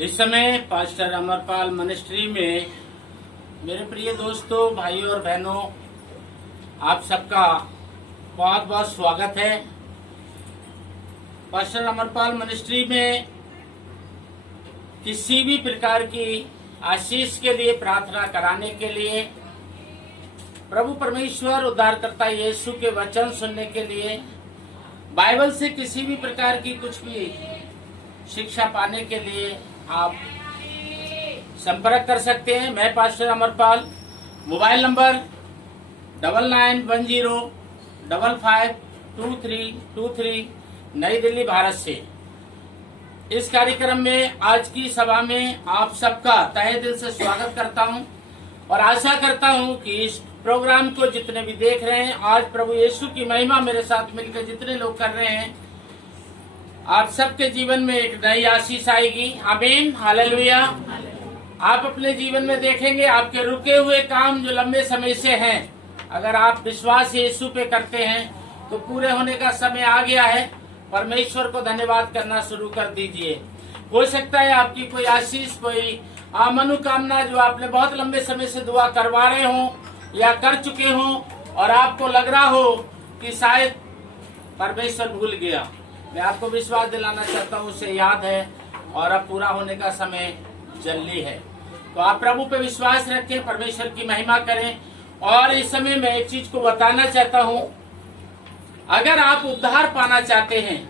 इस समय pastor Amarpal ministry में मेरे प्रिय दोस्तों, भाइयों और बहनों, आप सबका बहुत बहुत स्वागत है। पास्टर अमरपाल मिनिस्ट्री में किसी भी प्रकार की आशीष के लिए प्रार्थना कराने के लिए, प्रभु परमेश्वर उद्धारकर्ता यीशु के वचन सुनने के लिए, बाइबल से किसी भी प्रकार की कुछ भी शिक्षा पाने के लिए आप संपर्क कर सकते हैं। मैं पास्टर अमरपाल, मोबाइल नंबर 9910552323, नई दिल्ली, भारत से। इस कार्यक्रम में आज की सभा में आप सबका तहे दिल से स्वागत करता हूं और आशा करता हूं कि इस प्रोग्राम को जितने भी देख रहे हैं, आज प्रभु यीशु की महिमा मेरे साथ मिलकर जितने लोग कर रहे हैं, आप सबके जीवन में एक नई आशीष आएगी। आमीन, हालेलुया। आप अपने जीवन में देखेंगे आपके रुके हुए काम जो लंबे समय से हैं, अगर आप विश्वास यीशु पे करते हैं तो पूरे होने का समय आ गया है। परमेश्वर को धन्यवाद करना शुरू कर दीजिए। हो सकता है आपकी कोई आशीष, कोई मनोकामना जो आपने बहुत लंबे समय से दुआ करवा रहे हो या कर चुके हो और आपको लग रहा हो कि शायद परमेश्वर भूल गया, मैं आपको विश्वास दिलाना चाहता हूँ उसे याद है और अब पूरा होने का समय जल्दी है। तो आप प्रभु पे विश्वास रखें, परमेश्वर की महिमा करें। और इस समय मैं एक चीज को बताना चाहता हूँ, अगर आप उद्धार पाना चाहते हैं,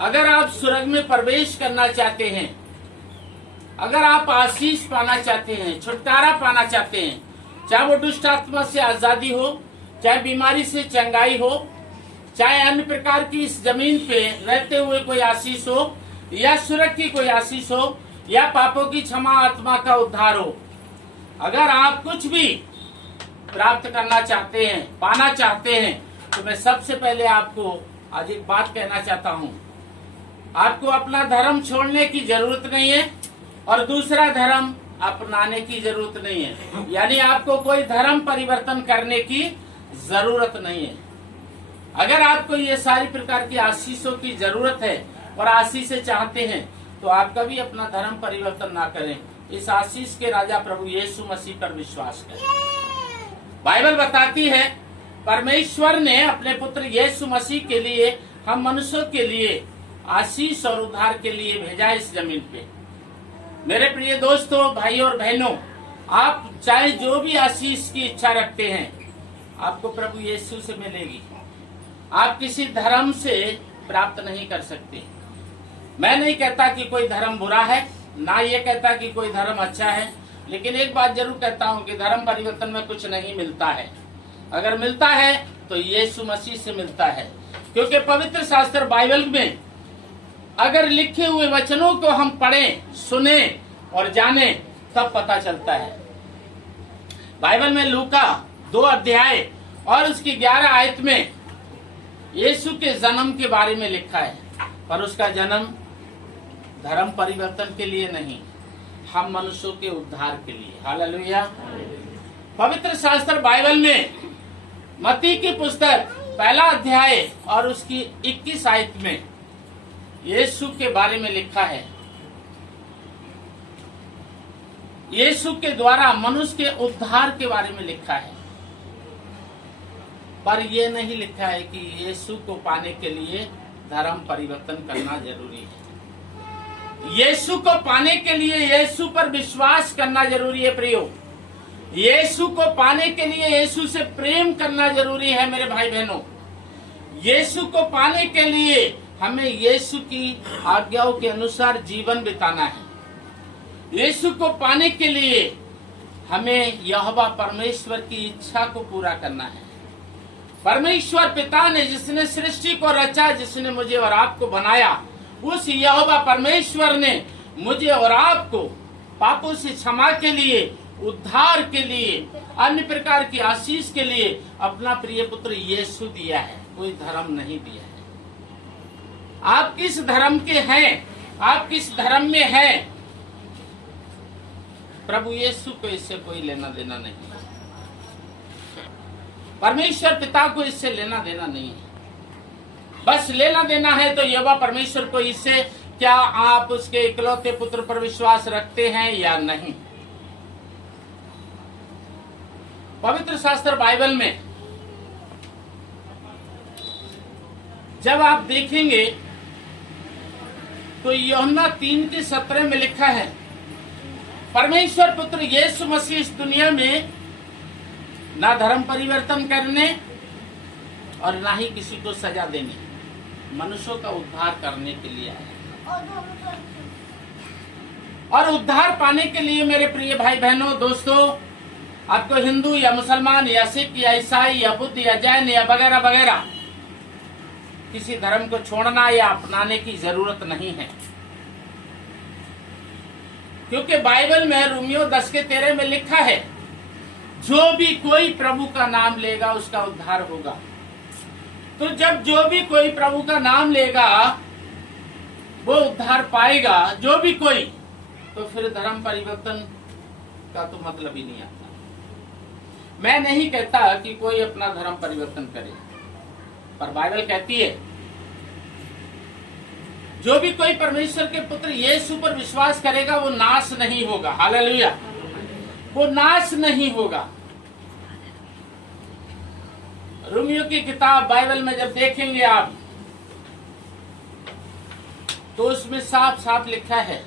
अगर आप स्वर्ग में प्रवेश करना चाहते हैं, अगर आप आशीष पाना चाहते हैं, छुटकारा पाना चाहते हैं, चाहे वो दुष्ट आत्मा से आजादी हो, चाहे बीमारी से चंगाई हो, चाहे अन्य प्रकार की इस जमीन पे रहते हुए कोई आशीष हो, या स्वर्ग की कोई आशीष हो, या पापों की क्षमा, आत्मा का उद्धार हो, अगर आप कुछ भी प्राप्त करना चाहते हैं, पाना चाहते हैं, तो मैं सबसे पहले आपको आज एक बात कहना चाहता हूँ। आपको अपना धर्म छोड़ने की जरूरत नहीं है और दूसरा धर्म अपनाने की जरूरत नहीं है, यानी आपको कोई धर्म परिवर्तन करने की जरूरत नहीं है। अगर आपको ये सारी प्रकार की आशीषों की जरूरत है और आशीषें चाहते हैं, तो आप कभी अपना धर्म परिवर्तन ना करें। इस आशीष के राजा प्रभु यीशु मसीह पर विश्वास करें। बाइबल बताती है परमेश्वर ने अपने पुत्र यीशु मसीह के लिए, हम मनुष्यों के लिए आशीष और उद्धार के लिए भेजा इस जमीन पे। मेरे प्रिय दोस्तों, भाइयों और बहनों, आप चाहे जो भी आशीष की इच्छा रखते हैं, आपको प्रभु यीशु से मिलेगी। आप किसी धर्म से प्राप्त नहीं कर सकते। मैं नहीं कहता कि कोई धर्म बुरा है, ना ये कहता कि कोई धर्म अच्छा है, लेकिन एक बात जरूर कहता हूँ कि धर्म परिवर्तन में कुछ नहीं मिलता है। अगर मिलता है तो यीशु मसीह से मिलता है, क्योंकि पवित्र शास्त्र बाइबल में अगर लिखे हुए वचनों को हम पढ़ें, सुने और जाने, तब पता चलता है। बाइबल में लूका 2 अध्याय और उसकी 11 आयत में यीशु के जन्म के बारे में लिखा है, पर उसका जन्म धर्म परिवर्तन के लिए नहीं, हम मनुष्यों के उद्धार के लिए। हालेलुया। पवित्र शास्त्र बाइबल में मत्ती की पुस्तक 1 अध्याय और उसकी 21 आयत में यीशु के बारे में लिखा है, यीशु के द्वारा मनुष्य के उद्धार के बारे में लिखा है। पर यह नहीं लिखा है कि यीशु को पाने के लिए धर्म परिवर्तन करना जरूरी है। यीशु को पाने के लिए यीशु पर विश्वास करना जरूरी है। प्रियो, यीशु को पाने के लिए यीशु से प्रेम करना जरूरी है। मेरे भाई बहनों, यीशु को पाने के लिए हमें यीशु की आज्ञाओं के अनुसार जीवन बिताना है। यीशु को पाने के लिए हमें यहोवा परमेश्वर की इच्छा को पूरा करना है। परमेश्वर पिता ने, जिसने सृष्टि को रचा, जिसने मुझे और आपको बनाया, उस यहोवा परमेश्वर ने मुझे और आपको पापों से क्षमा के लिए, उद्धार के लिए, अन्य प्रकार की आशीष के लिए अपना प्रिय पुत्र यीशु दिया है, कोई धर्म नहीं दिया है। आप किस धर्म के हैं, आप किस धर्म में हैं, प्रभु यीशु को इससे कोई लेना देना नहीं है। परमेश्वर पिता को इससे लेना देना नहीं है। बस लेना देना है तो यहोवा परमेश्वर को इससे क्या आप उसके इकलौते पुत्र पर विश्वास रखते हैं या नहीं? पवित्र शास्त्र बाइबल में जब आप देखेंगे तो यूहन्ना 3:17 में लिखा है, परमेश्वर पुत्र यीशु मसीह इस दुनिया में ना धर्म परिवर्तन करने और ना ही किसी को सजा देने, मनुष्यों का उद्धार करने के लिए आया। और उद्धार पाने के लिए मेरे प्रिय भाई बहनों, दोस्तों, आपको हिंदू या मुसलमान या सिख या ईसाई या बुद्ध या जैन या वगैरह वगैरह किसी धर्म को छोड़ना या अपनाने की जरूरत नहीं है, क्योंकि बाइबल में रोमियो 10:13 में लिखा है, जो भी कोई प्रभु का नाम लेगा उसका उद्धार होगा। तो जब जो भी कोई प्रभु का नाम लेगा वो उद्धार पाएगा, जो भी कोई, तो फिर धर्म परिवर्तन का तो मतलब ही नहीं आता। मैं नहीं कहता कि कोई अपना धर्म परिवर्तन करे, पर बाइबल कहती है जो भी कोई परमेश्वर के पुत्र यीशु पर विश्वास करेगा वो नाश नहीं होगा। हालेलुया, वो नाश नहीं होगा। रोमियो की किताब बाइबल में जब देखेंगे आप तो उसमें साफ साफ लिखा है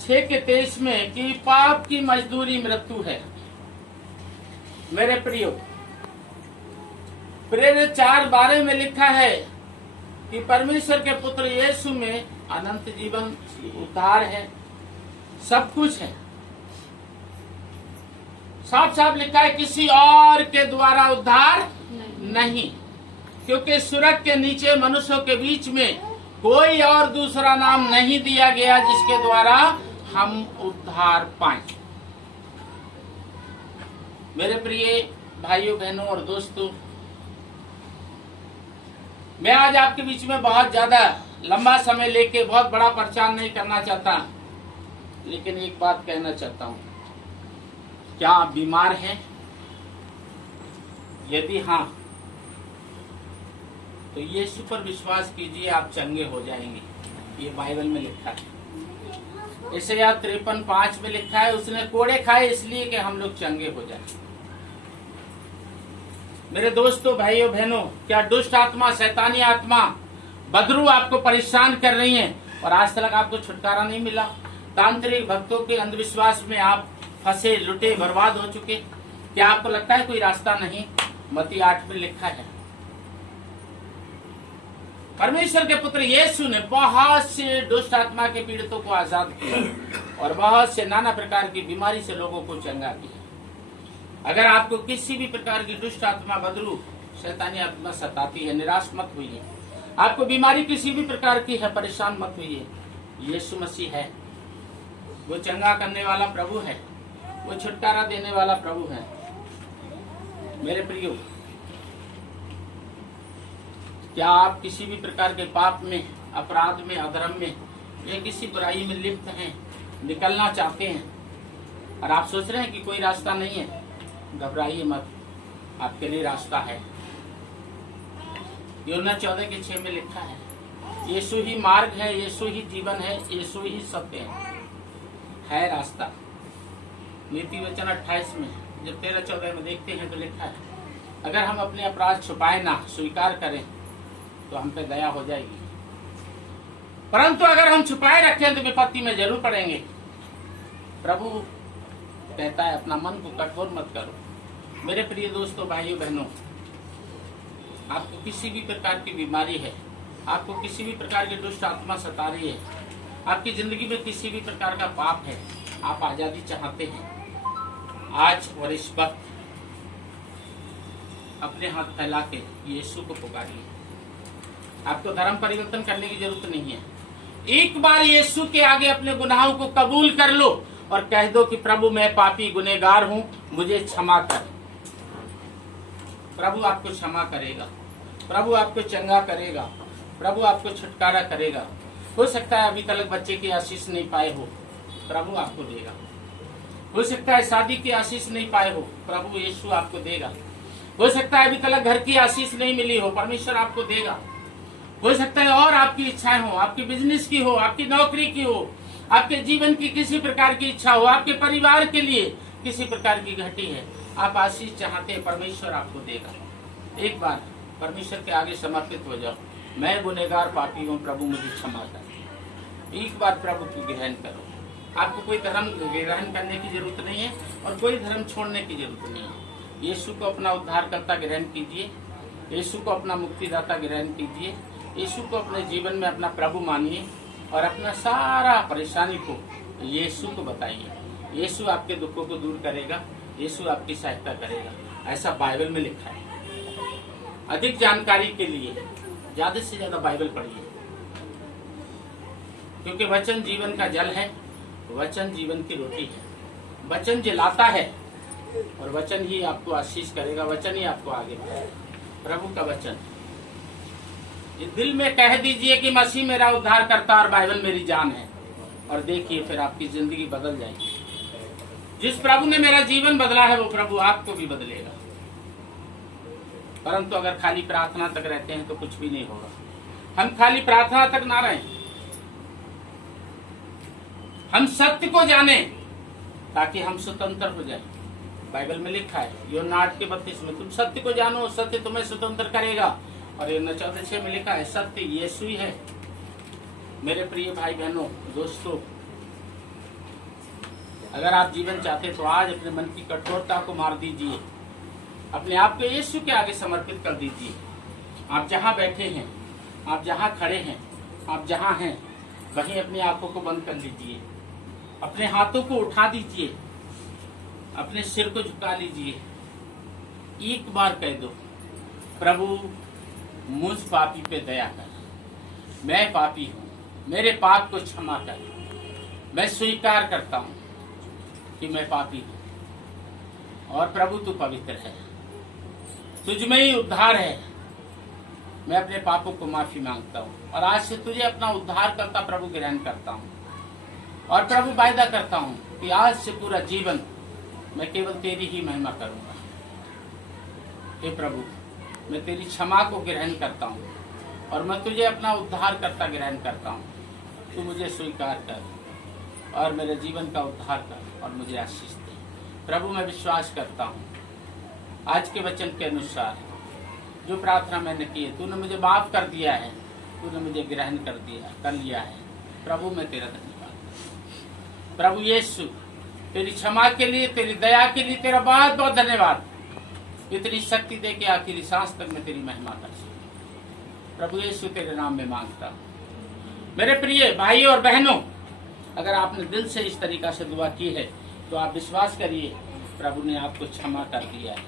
6:23 में कि पाप की मजदूरी मृत्यु है। मेरे प्रियो, प्रेरित 4:12 में लिखा है कि परमेश्वर के पुत्र यीशु में अनंत जीवन, उद्धार है, सब कुछ है। साफ साफ लिखा है किसी और के द्वारा उद्धार नहीं, क्योंकि स्वर्ग के नीचे मनुष्यों के बीच में कोई और दूसरा नाम नहीं दिया गया जिसके द्वारा हम उद्धार पाएं। मेरे प्रिय भाइयों बहनों और दोस्तों, मैं आज आपके बीच में बहुत ज्यादा लंबा समय लेके बहुत बड़ा प्रचार नहीं करना चाहता, लेकिन एक बात कहना चाहता हूं। क्या आप बीमार हैं? यदि हाँ, तो यीशु पर विश्वास कीजिए, आप चंगे हो जाएंगे। ये बाइबल में लिखा है। यशायाह 53:5 में लिखा है, उसने कोड़े खाए इसलिए कि हम लोग चंगे हो जाए। मेरे दोस्तों, भाइयों बहनों, क्या दुष्ट आत्मा, शैतानी आत्मा, बदरू आपको परेशान कर रही है और आज तक आपको छुटकारा नहीं मिला? तांत्रिक भक्तों के अंधविश्वास में आप फंसे, लुटे, बर्बाद हो चुके? क्या आपको लगता है कोई रास्ता नहीं? मत्ती 8 में लिखा है, परमेश्वर के पुत्र यीशु ने बहुत से दुष्ट आत्मा के पीड़ितों को आजाद किया और बहुत से नाना प्रकार की बीमारी से लोगों को चंगा किया। अगर आपको किसी भी प्रकार की दुष्ट आत्मा, बदरू, शैतानी आत्मा सताती है, निराश मत होइए। आपको बीमारी किसी भी प्रकार की है, परेशान मत होइए। यीशु मसीह है, वो चंगा करने वाला प्रभु है, वो छुटकारा देने वाला प्रभु है। मेरे प्रियो, क्या आप किसी भी प्रकार के पाप में, अपराध में, अधर्म में या किसी बुराई में लिप्त हैं, निकलना चाहते हैं और आप सोच रहे हैं कि कोई रास्ता नहीं है? घबराइए मत, आपके लिए रास्ता है। यूहन्ना 14:6 में लिखा है, यीशु ही मार्ग है, यीशु ही जीवन है, यीशु ही सत्य है रास्ता। नीति वचन 28 में जब 13-14 में देखते हैं तो लिखा है, अगर हम अपने अपराध छुपाए ना, स्वीकार करें तो हम पे दया हो जाएगी, परंतु अगर हम छुपाए रखें तो विपत्ति में जरूर पड़ेंगे। प्रभु कहता है अपना मन को कठोर मत करो। मेरे प्रिय दोस्तों, भाइयों बहनों, आपको किसी भी प्रकार की बीमारी है, आपको किसी भी प्रकार की दुष्ट आत्मा सता रही है, आपकी जिंदगी में किसी भी प्रकार का पाप है, आप आजादी चाहते हैं, आज और इस वक्त अपने हाथ फैला के यीशु को पुकारिए। आपको धर्म परिवर्तन करने की जरूरत नहीं है। एक बार यीशु के आगे अपने गुनाहों को कबूल कर लो और कह दो कि प्रभु मैं पापी गुनहगार हूं, मुझे क्षमा कर। प्रभु आपको क्षमा करेगा, प्रभु आपको चंगा करेगा, प्रभु आपको छुटकारा करेगा। हो सकता है अभी तक बच्चे की आशीष नहीं पाए हो, प्रभु आपको देगा। हो सकता है शादी की आशीष नहीं पाए हो, प्रभु यीशु आपको देगा। हो सकता है अभी तक घर की आशीष नहीं मिली हो, परमेश्वर आपको देगा। हो सकता है और आपकी इच्छाएं हो, आपकी बिजनेस की हो, आपकी नौकरी की हो, आपके जीवन की किसी प्रकार की इच्छा हो, आपके परिवार के लिए किसी प्रकार की घटी है, आप आशीष चाहते हैं, परमेश्वर आपको देगा। एक बार परमेश्वर के आगे समर्पित हो जाओ। मैं गुनहगार पापी हूँ, प्रभु मुझे क्षमा कर। एक बार प्रभु की ग्रहण करो। आपको कोई धर्म ग्रहण करने की जरूरत नहीं है और कोई धर्म छोड़ने की जरूरत नहीं है। यीशु को अपना उद्धारकर्ता ग्रहण कीजिए, यीशु को अपना मुक्तिदाता ग्रहण कीजिए, यीशु को अपने जीवन में अपना प्रभु मानिए और अपना सारा परेशानी को यीशु को बताइए। यीशु आपके दुखों को दूर करेगा, यीशु आपकी सहायता करेगा, ऐसा बाइबल में लिखा है। अधिक जानकारी के लिए ज्यादा से ज्यादा बाइबल पढ़िए, क्योंकि वचन जीवन का जल है, वचन जीवन की रोटी है। वचन जिलाता है और वचन ही आपको आशीष करेगा, वचन ही आपको आगे बढ़ाएगा। प्रभु का वचन ये दिल में कह दीजिए कि मसीह मेरा उद्धार करता और बाइबल मेरी जान है, और देखिए फिर आपकी जिंदगी बदल जाएगी। जिस प्रभु ने मेरा जीवन बदला है वो प्रभु आपको भी बदलेगा। परंतु अगर खाली प्रार्थना तक रहते हैं तो कुछ भी नहीं होगा। हम खाली प्रार्थना तक ना रहें, हम सत्य को जाने ताकि हम स्वतंत्र हो जाएं। बाइबल में लिखा है यूहन्ना 8:32 में, तुम सत्य को जानो, सत्य तुम्हें स्वतंत्र करेगा। और यूहन्ना 14:6 में लिखा है सत्य यीशु ही है। मेरे प्रिय भाई बहनों दोस्तों, अगर आप जीवन चाहते तो आज अपने मन की कठोरता को मार दीजिए, अपने आप को यीशु के आगे समर्पित कर दीजिए। आप जहां बैठे हैं, आप जहां खड़े हैं, आप जहां हैं वहीं अपनी आंखों को बंद कर लीजिए, अपने हाथों को उठा दीजिए, अपने सिर को झुका लीजिए। एक बार कह दो, प्रभु मुझ पापी पे दया कर, मैं पापी हूं, मेरे पाप को क्षमा कर। मैं स्वीकार करता हूं कि मैं पापी हूं और प्रभु तू पवित्र है, तुझ में ही उद्धार है। मैं अपने पापों को माफी मांगता हूं और आज से तुझे अपना उद्धार करता प्रभु ग्रहण करता हूं। और प्रभु वायदा करता हूं कि आज से पूरा जीवन मैं केवल तेरी ही महिमा करूंगा। हे प्रभु, मैं तेरी क्षमा को ग्रहण करता हूँ और मैं तुझे अपना उद्धार करता ग्रहण करता हूँ। तू मुझे स्वीकार कर और मेरे जीवन का उद्धार कर और मुझे आशीष दे। प्रभु मैं विश्वास करता हूँ आज के वचन के अनुसार जो प्रार्थना मैंने की है, तूने मुझे माफ कर दिया है, तूने मुझे ग्रहण कर लिया है। प्रभु मैं तेरा धन्यवाद। प्रभु यीशु, तेरी क्षमा के लिए, तेरी दया के लिए तेरा बहुत बहुत धन्यवाद। इतनी शक्ति दे के आखिरी सांस तक मैं तेरी महिमा कर सकूं। प्रभु यीशु तेरे नाम में मांगता हूं। मेरे प्रिय भाई और बहनों, अगर आपने दिल से इस तरीका से दुआ की है तो आप विश्वास करिए प्रभु ने आपको क्षमा कर दिया है।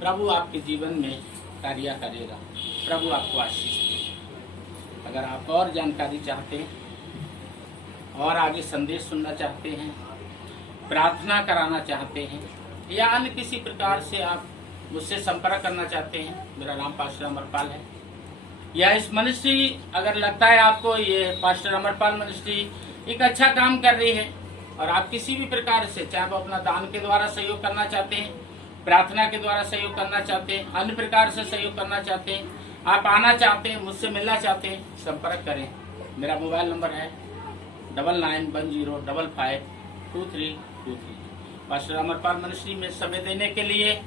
प्रभु आपके जीवन में कार्य करेगा, प्रभु आपको आशीष देगा। अगर आप और जानकारी चाहते हैं और आगे संदेश सुनना चाहते हैं, प्रार्थना कराना चाहते हैं या अन्य किसी प्रकार से आप मुझसे संपर्क करना चाहते हैं, मेरा नाम पास्टर अमरपाल है। या इस मिनिस्ट्री अगर लगता है आपको ये पास्टर अमरपाल मिनिस्ट्री एक अच्छा काम कर रही है और आप किसी भी प्रकार से, चाहे वो अपना दान के द्वारा सहयोग करना चाहते हैं, प्रार्थना के द्वारा सहयोग करना चाहते हैं, अन्य प्रकार से सहयोग करना चाहते हैं, आप आना चाहते हैं, मुझसे मिलना चाहते हैं, संपर्क करें। मेरा मोबाइल नंबर है 9910552323। पास्टर अमरपाल मिनिस्ट्री में समय देने के लिए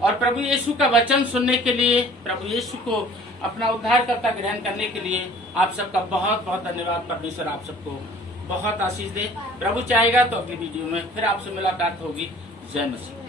और प्रभु यीशु का वचन सुनने के लिए, प्रभु यीशु को अपना उद्धारकर्ता ग्रहण करने के लिए आप सबका बहुत बहुत धन्यवाद। परमेश्वर आप सबको बहुत आशीष दे। प्रभु चाहेगा तो अगली वीडियो में फिर आपसे मुलाकात होगी। जय मसीह।